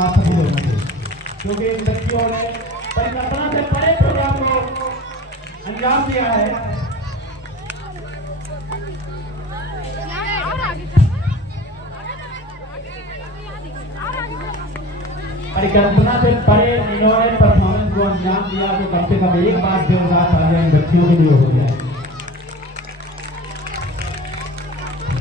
आभार आप सभी लोगों से, क्योंकि इन बच्चियों ने परिकल्पना से परे प्रोग्राम को अंजाम दिया है। परिकल्पना से परे इन्होंने परफॉर्मेंस को अंजाम दिया, तो कम से कम एक बार जोरदार तालियां इन बच्चियों के लिए हो जाए।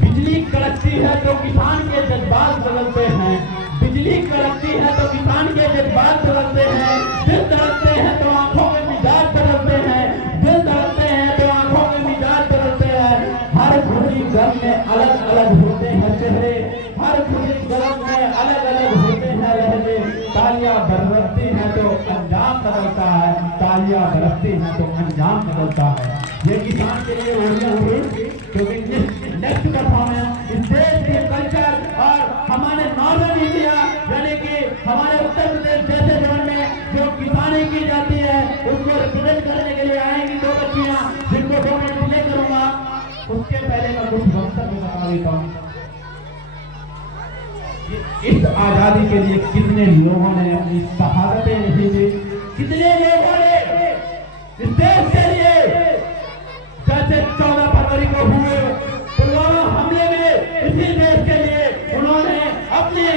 बिजली कड़कती है तो किसान के जज्बात बदलते हैं, बिजली कड़कती है तो किसान के जज्बात बदलते हैं, दिल धड़कते हैं तो आंखों में मिजाज बदलते हैं, दिल धड़कते हैं तो आंखों में मिजाज बदलते हैं। हर खुशी गम में अलग अलग होते हैं चेहरे, हर खुशी गम में अलग अलग होते हैं लहजे। तालियां बरसती हैं तो अंजाम बदलता है, तालियां बरसती हैं तो अंजाम बदलता है। ये किसान के लिए ओरिया हुई, क्योंकि नेक्स्ट परफॉर्मेंस इस देश के कल्चर और हमारे नॉर्दर्न इंडिया यानी कि हमारे उत्तर प्रदेश जैसे जोन में जो किसानी की जाती है उसको रिप्रेजेंट करने के लिए आएंगी दो बच्चियां, जिनको 2 मिनट प्ले करूंगा। उसके पहले मैं कुछ वक्तव्य बता देता हूँ। इस आजादी के लिए कितने लोगों ने अपनी शहादतें नहीं दी, कितने लोगों ने इस देश के लिए, जैसे 14 फरवरी को हुए पुलवामा हमले में, इसी देश के लिए उन्होंने अपने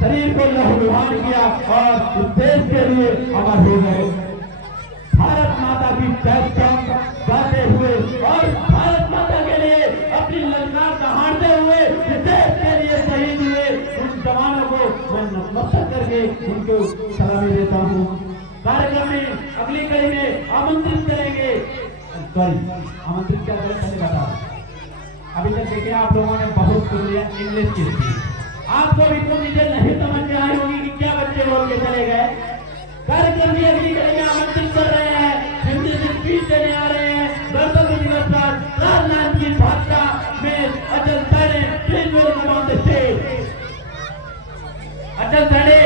शरीर को लहूलुहान किया और इस देश के लिए अमर हो गए। भारत माता की जय गाते हुए और भारत माता के लिए अपनी ललकार दहाड़ते हुए इस देश के लिए शहीद हुए उन जवानों को मैं नमस्कार करके उनको सलामी देता हूँ। कार्यक्रम में अगली कड़ी में आमंत्रित करेंगे, आमंत्रित क्या करें पहले बता। अभी तक देखिए आप लोगों ने बहुत इंग्लिश की थी, आपको भी कुछ चीजें नहीं समझ में आई होगी कि क्या बच्चे बोल के चले गए। कार्यक्रम की अगली कड़ी में आमंत्रित कर रहे हैं, हिंदी से स्पीच देने आ रहे हैं गणतंत्र दिवस पर राजनाथ की भाषा में Atal Tade, please welcome on the stage Atal Tade.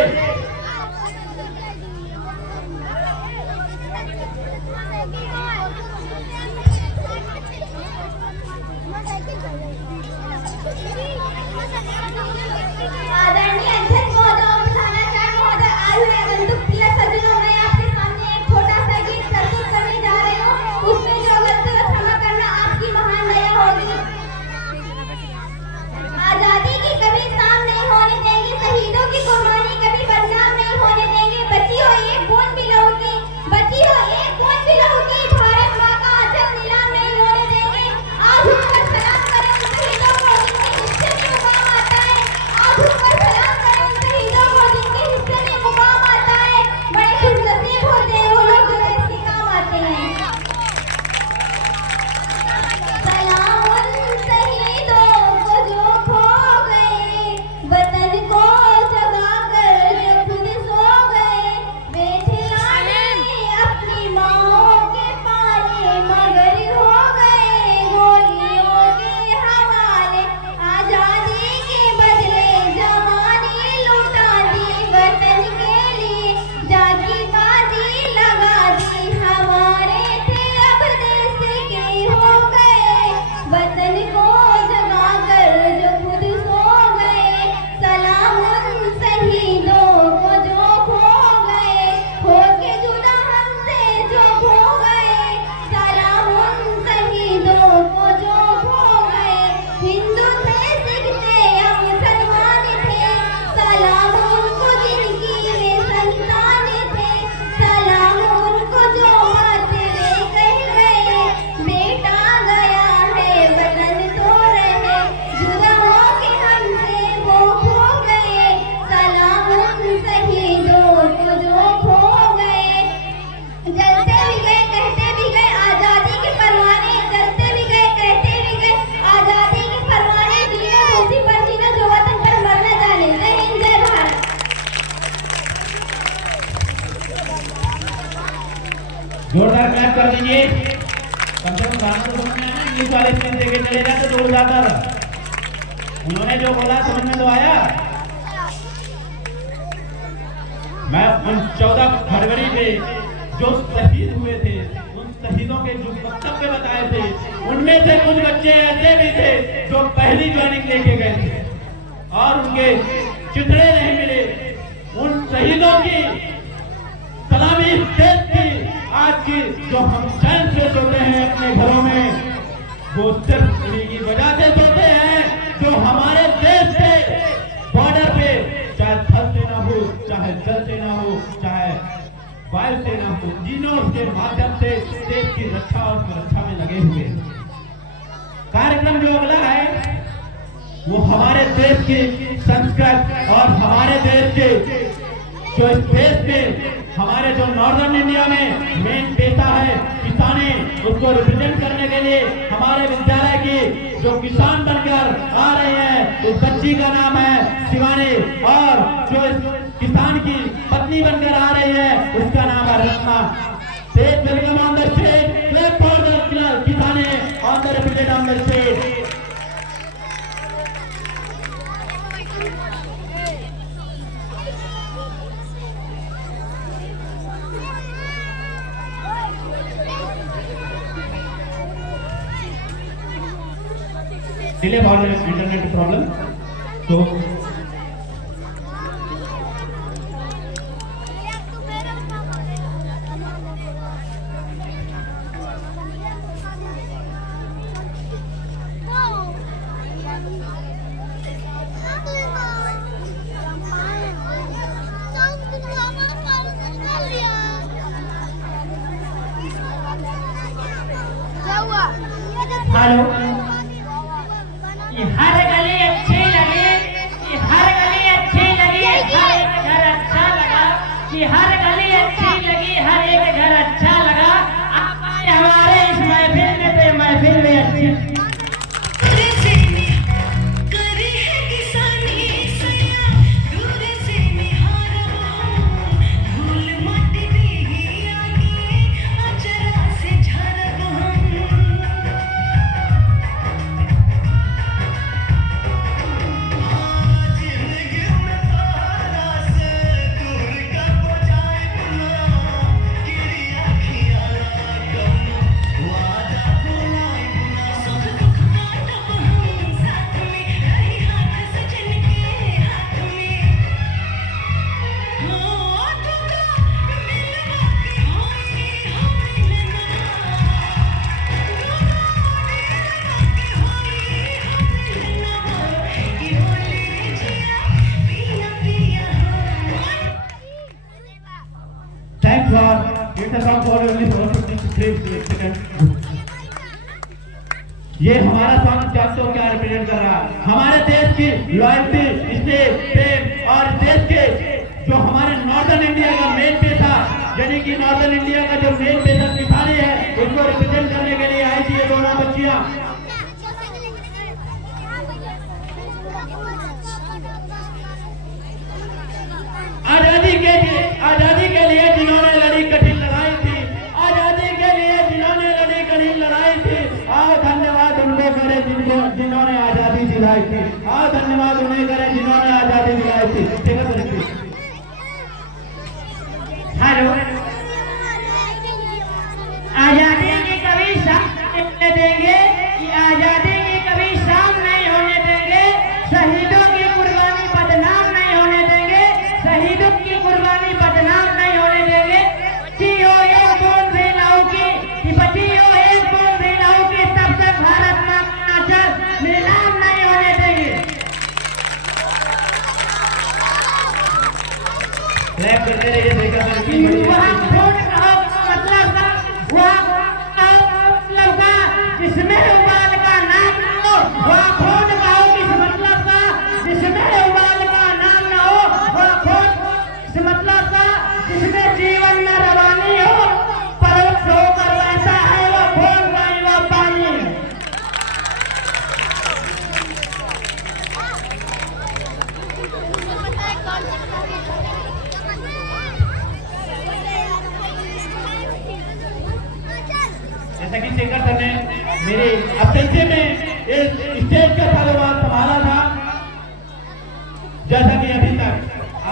आदरणीय अध्यक्ष महोदय, प्रधानाचार्य महोदय, आयुष बंधु प्रिय सज्जनों, मैं आपके सामने एक छोटा सा गीत प्रस्तुत करने जा रही हूँ। उसमें जो गलती हो क्षमा करना, आपकी महान दया होगी। आजादी की कभी शाम नहीं होने देंगे, शहीदों की कुर्बानी कभी बदनाम नहीं होने देंगे। बची हो एक बूंद भी लहू की, बची हो एक बूंद भी लहू की, भारत माँ का आंचल नीलाम नहीं होने देंगे। आज उठकर सलाम करें उन शहीदों को जिनके हिस्से में मुकाम आता है, आज उठकर सलाम करें उन शहीदों को जिनके हिस्से में मुकाम आता है। बड़े खुशनसीब होते हैं वो लोग जो देश के काम आते हैं। सलाम उन शहीदों को जो खो गए, वतन को जगा कर जो खुद सो गए। बैठे लाडे अपनी माओं के पाले, मगर हो गए गोलियों के हवाले। आजादी के बदले जवानी लुटा दी, वतन के लिए जाकी बाजी लगा दी। हमारे थे अब देश के हो गए, वतन को जगा कर जो खुद सो गए। सलाम उन शहीदों को जो खो गए, होके जुदा हमसे जो खो गए। सलाम उन शहीदों को जो खो गए। हिंदू थे, सिख थे या मुसलमान थे, सलाम उनको जिनकी वे संतान थे। सलाम उनको जो माते वे कह गए, बेटा गया है वतन तो रहे, जुदा होके हमसे वो खो गए। सलाम उन शहीदों को जो खो गए। जलते भी गए कहते भी गए आजादी के परवाने, जलते भी गए कहते भी गए आजादी के परवाने। जीना उसी पर जीना जो वतन पर मरना जाने। जय हिंद, जय भारत। जोरदार क्लैप कर दीजिए। कम से कम गाना तो समझ में आया, इंग्लिश वाले स्क्रीन देके चले जाते तो उड़ जाता था। उन्होंने जो बोला समझ में तो आया। मैं उन 14 फरवरी पे जो शहीद हुए थे, उन शहीदों के जो वक्तव्य बताए थे, उनमें से कुछ बच्चे ऐसे भी थे जो पहली ज्वाइनिंग लेके गए थे और उनके चितड़े नहीं मिले। उन शहीदों की सलामी इस देश की आज की जो हम चैन से सोते हैं अपने घरों में, वो सिर्फ इन्हीं की वजह से सोते हैं जो हमारे देश से बॉर्डर पे चाहे थल सेना हो, चाहे जल सेना हो, चाहे वायु सेना हो, तीनों के माध्यम से देश की रक्षा और सुरक्षा में लगे हुए हैं। कार्यक्रम जो अगला है वो हमारे देश की संस्कृति और हमारे देश के जो इस देश में हमारे जो नॉर्दर्न इंडिया में मेन पेशा है किसानी, उसको रिप्रेजेंट करने के लिए हमारे विद्यालय की जो किसान बनकर आ रही है, उस बच्ची का नाम है शिवानी, और जो इस किसान की पत्नी बनकर आ रही है उसका नाम है Ratna. State welcome on the stage, clap for the किसानी on the represent on the stage. Delay for internet problem, तो हेलो, हर गली अच्छी लगी, हर गली अच्छी लगी, हर एक घर अच्छा लगा, कि हर गली अच्छी लगी, हर एक घर अच्छा लगा। आप आए हमारे इस महफिल में तो महफिल में अच्छी ये हमारा सॉन्ग 400 क्या रिप्रेजेंट कर रहा है, हमारे देश की लॉयल्टी, स्टेट प्रेम और देश के जो हमारे नॉर्दर्न इंडिया का मेन पेशा, यानी कि नॉर्दर्न इंडिया का जो मेन पेशा किसानी है, उसको रिप्रेजेंट करने के लिए आई थी ये दोनों बच्चियां। आजादी के लिए जिन्होंने लड़ी कठिन लड़ाई थी, आजादी के लिए जिन्होंने लड़ी कठिन लड़ाई थी, आओ धन्यवाद उनको करें जिन्होंने आजादी दिलाई थी, आओ धन्यवाद उन्हें करें जिन्होंने आजादी दिलाई थी। हेलो, आजादी की कभी शाम नहीं देंगे, कि आजादी की कभी शाम नहीं होने देंगे, शहीदों की कुर्बानी बदनाम नहीं होने देंगे, शहीदों की कुर्बानी बदनाम नहीं होने देंगे। बच्चियों एक बूंद भी लहू की, बच्चियों एक बूंद भी लहू की, सबसे भारत मां का नाचर नीलाम नहीं होने देंगे। क्लैप करते रहिए, वहाँ खून का मतलब था, वहाँ मतलब था जिसमें उबाल का नाम न हो, वहाँ खून का हो किस मतलब था जिसमें उबाल का नाम न हो, वहाँ खून किस मतलब था जिसमें जीवन में रवानी हो, परोक्ष होकर वैसा है वो खून पानी वो पानी। जैसा कि शेखर सर ने मेरे अध्यक्ष में इस स्टेज का कारोबार संभाला था, जैसा कि अभी तक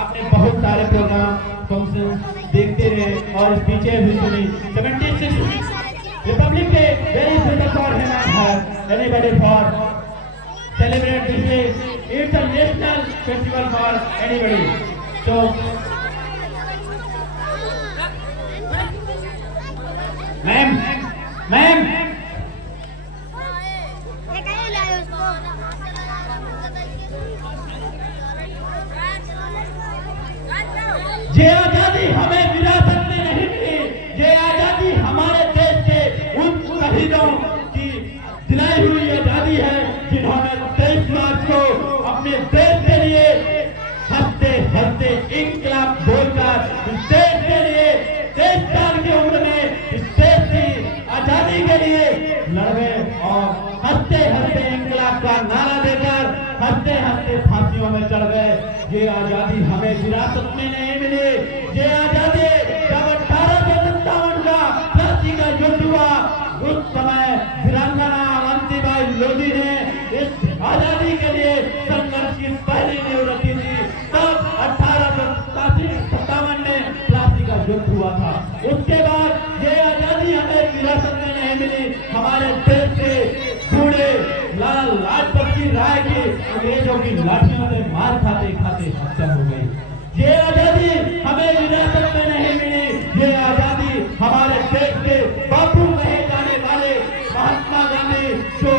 आपने बहुत सारे प्रोग्राम फंक्शन देखते रहे और पीछे भी सुनी। 76 Republic day very special for him and her, anybody for celebrate this day. It's a national festival for anybody. So, ma'am, ये आजादी हमें विरासत में नहीं मिली, ये आजादी हमारे देश के उन शहीदों की दिलाई हुई आजादी है जिन्होंने 23 मार्च को अपने देश के लिए हंसते हंसते इंकलाब बोलकर इस देश के लिए 23 साल की उम्र में इस देश की आजादी के लिए लड़े और हंसते हंसते इंकलाब का नारा देकर हंसते हंसते फांसियों में चढ़ गए। ये आजादी हमें विरासत में नहीं मिली, ये आजादी जब 1857 का प्लासी का युद्ध हुआ उस समय वीरांगना अवंतीबाई लोधी ने इस आजादी के लिए संघर्ष की पहली नींव रखी थी। तब 1857 में प्लासी का युद्ध हुआ था। उसके बाद ये आजादी हमें विरासत में नहीं मिली, हमारे देश से बूढ़े लाल लाजपत राय की अंग्रेजों की लाठियों से मार खाते खाते हत्या हो गई। ये आजादी हमें विरासत में नहीं मिली, ये आजादी हमारे देश के बापू कहे जाने वाले महात्मा गांधी जो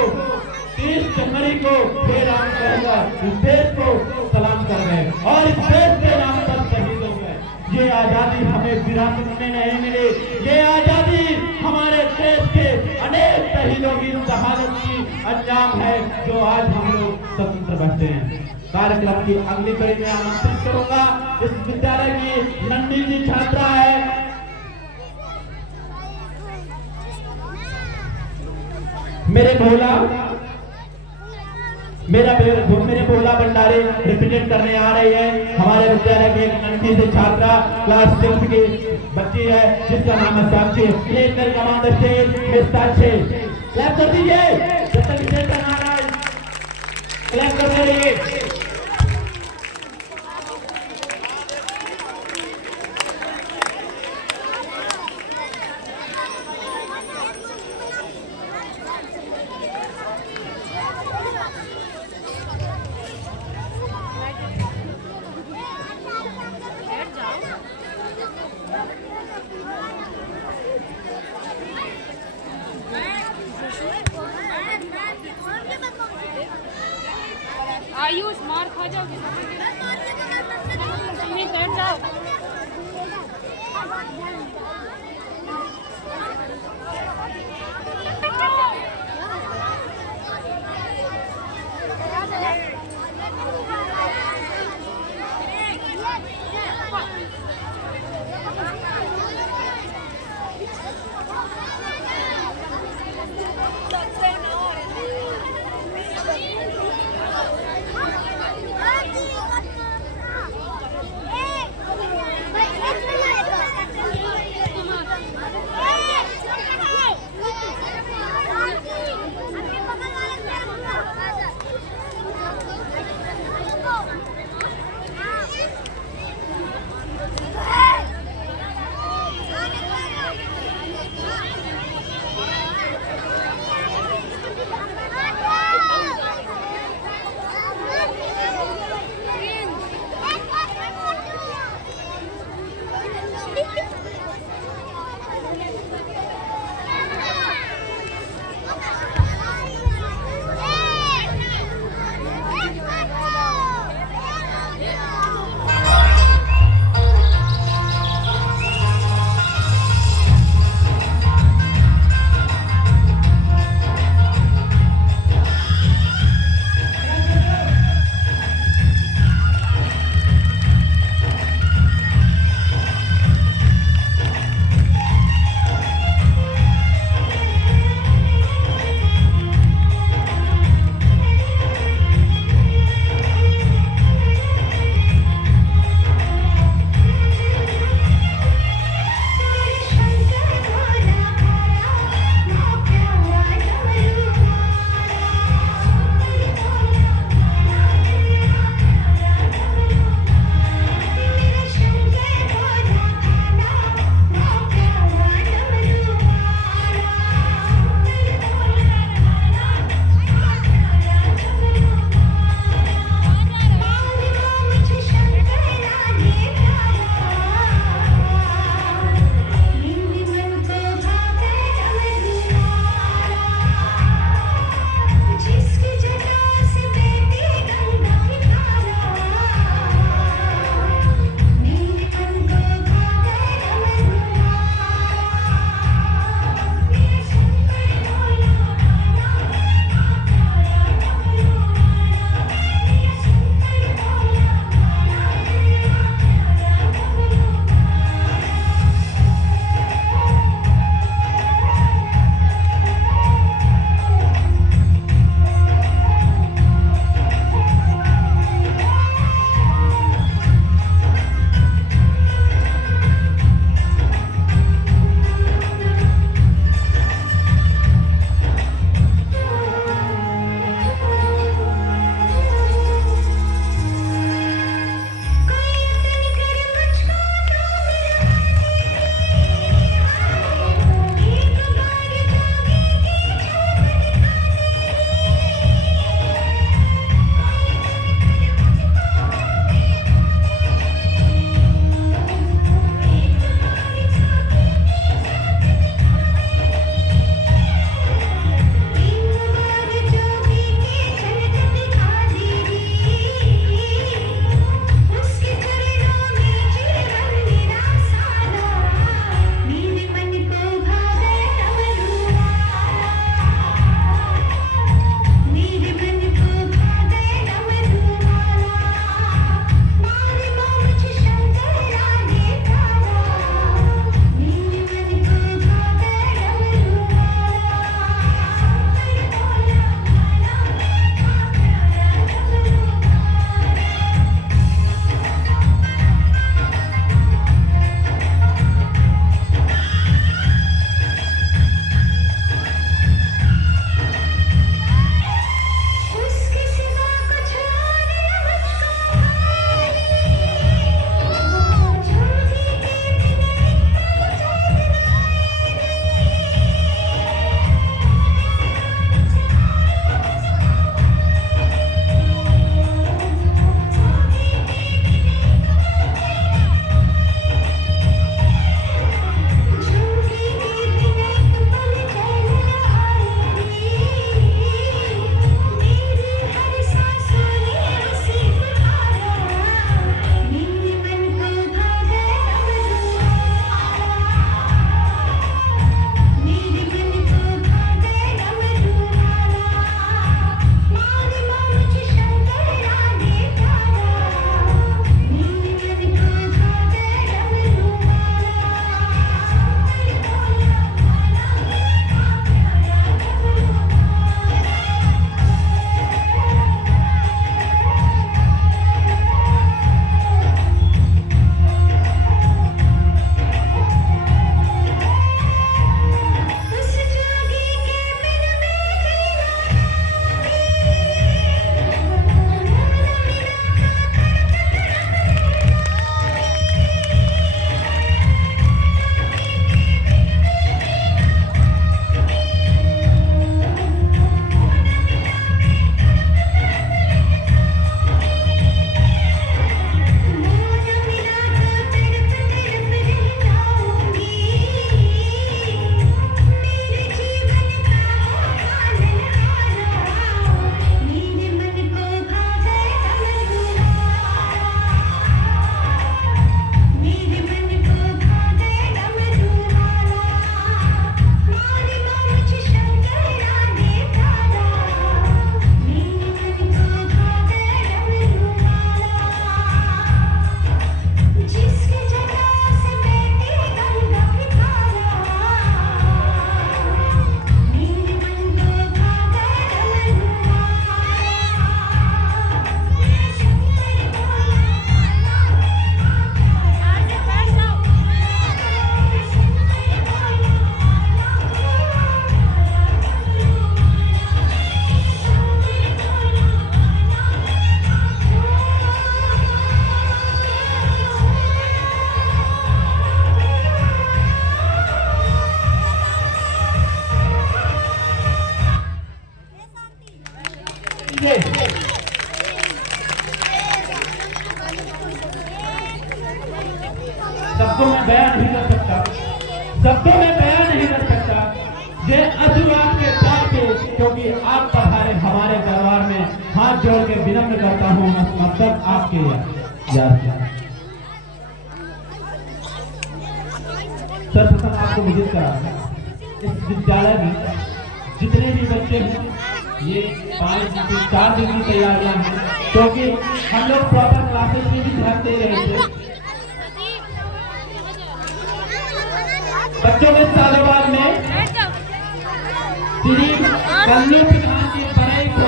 30 जनवरी को बेराम कहकर इस देश को सलाम कर गए और इस देश के नाम पर शहीद हो गए। ये आजादी हमें विरासत में नहीं मिली, ये आजादी हमारे देश के अनेक शहीदों की शहादत की अंजाम है जो आज हम लोग स्वतंत्र बैठे हैं। कार्यक्रम की अगली कड़ी में आमंत्रित करूंगा इस विद्यालय की नन्ही सी छात्रा है मेरे भोला भंडारी रिप्रेजेंट करने आ रही है। हमारे विद्यालय की एक नन्ही सी छात्रा क्लास 6 की बच्ची है जिसका नाम है Sakshi. Please welcome on the stage miss Sakshi. Clap कर दीजिए जब तक स्टेज का नारा है, क्लैप कर दीजिए। आयुष मार खा जाओगे, बैठ जाओ। ये शब्दों में बयान नहीं कर सकता, शब्दों में बयान नहीं कर सकता। ये अधू आपके प्राप्त, क्योंकि आप पधारे हमारे दरबार में, हाथ जोड़ के विनम्र करता हूँ मतलब आपके याद। सर्वप्रथम आपको विजिट करा इस विद्यालय में जितने भी बच्चे हैं, ये 5 दिन की 4 दिन की तैयारियां हैं, क्योंकि हम लोग प्रॉपर क्लासेस में भी ध्यान दे रहे थे। बच्चों के सालोबाद में श्री कन्नू प्रधान की पढ़ाई को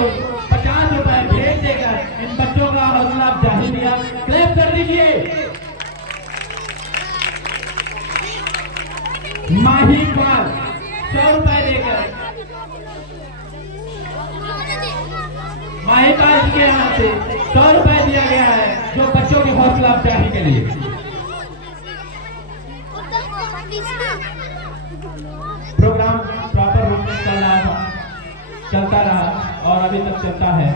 50 रुपए भेज देकर इन बच्चों का हौसला अफजाई दिया। क्लैप कर दीजिए। माही पर 100 रुपए देकर माही पास के यहाँ से 100 रुपए दिया गया है, जो बच्चों की हौसला अफजाई के लिए। प्रोग्राम प्रॉपर रूप में चलता रहा और अभी तक चलता है।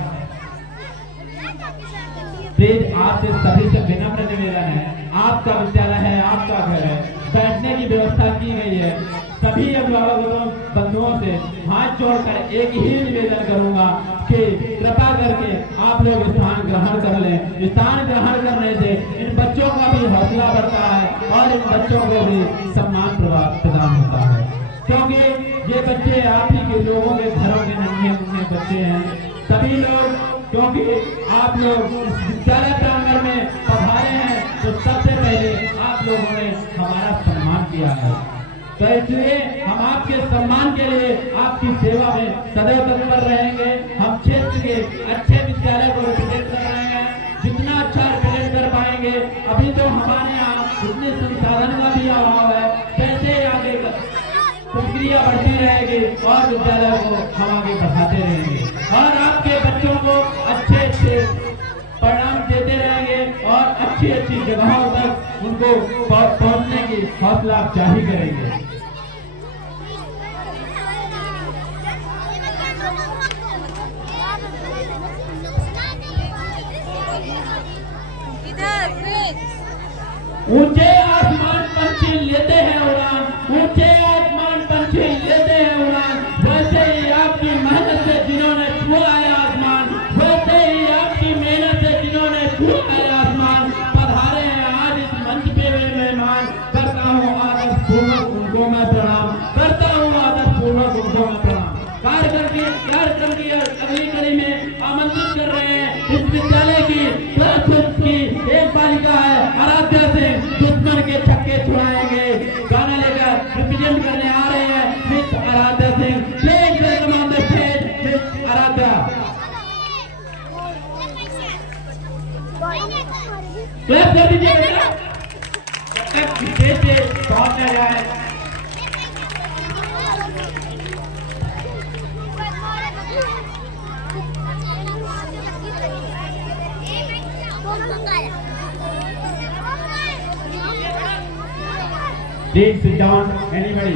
प्लीज आपसे सभी से विनम्र निवेदन है, आपका विद्यालय है, आपका घर है, बैठने की व्यवस्था की गई है। सभी अभिभावकों बंधुओं से हाथ जोड़कर एक ही निवेदन करूंगा कि कृपा करके आप लोग स्थान ग्रहण कर लें। स्थान ग्रहण करने से इन बच्चों का भी हौसला बढ़ता है और इन बच्चों को भी सम्मान प्रदान होता है, क्योंकि ये बच्चे आप ही के लोगों के घरों के नन्हे बच्चे हैं। सभी लोग, क्योंकि आप लोग इस विद्यालय प्रांगण में पधारे हैं, तो सबसे पहले आप लोगों ने हमारा सम्मान किया है, तो इसलिए हम आपके सम्मान के लिए आपकी सेवा में सदैव तत्पर रहेंगे। हम क्षेत्र के अच्छे विद्यालय को रिप्रेजेंट कर रहे हैं, जितना अच्छा रिप्रेजेंट कर पाएंगे। अभी तो हमारे यहाँ उतने संसाधन का भी अभाव है, कैसे आगे प्रक्रिया बढ़ती रहेगी और विद्यालय को हम आगे बढ़ाते रहेंगे और आपके बच्चों को अच्छे परिणाम देते रहेंगे और अच्छी जगहों तक उनको पहुंचने की हौसला अफजाई करेंगे। ऊंचे आसमान पंछी लेते हैं उड़ान, ऊंचे आसमान पंछी लेते हैं उड़ान, वैसे ही आपकी मेहनत से जिन्होंने छुआ है आसमान, वैसे ही आपकी मेहनत से जिन्होंने छुआ है आसमान, पधारे हैं आज इस मंच पे वे मेहमान। करता हूँ आदर पूर्वक उनको मैं प्रणाम, करता हूँ आदर पूर्वक उनको मैं प्रणाम। कार्यक्रम की अगली कड़ी में आमंत्रित कर रहे हैं इस विद्यालय की क्लास की एक बालिका है आराध्या सिंह, दुश्मन के छक्के छुड़ाएंगे, गाना लेकर रिप्रेजेंट करने आ रहे हैं miss Aaradhya Singh. Please welcome on the stage miss Aaradhya. Clap कर दीजिए बेटा, जब तक स्टेज पे पहुंच ना जाए। Please sit down, anybody.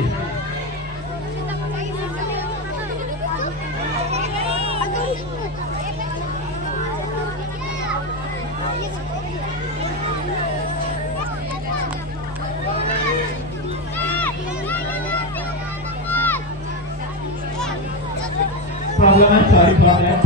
Problem, I'm sorry for that.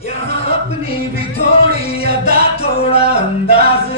यहाँ अपनी भी थोड़ी अदा थोड़ा अंदाज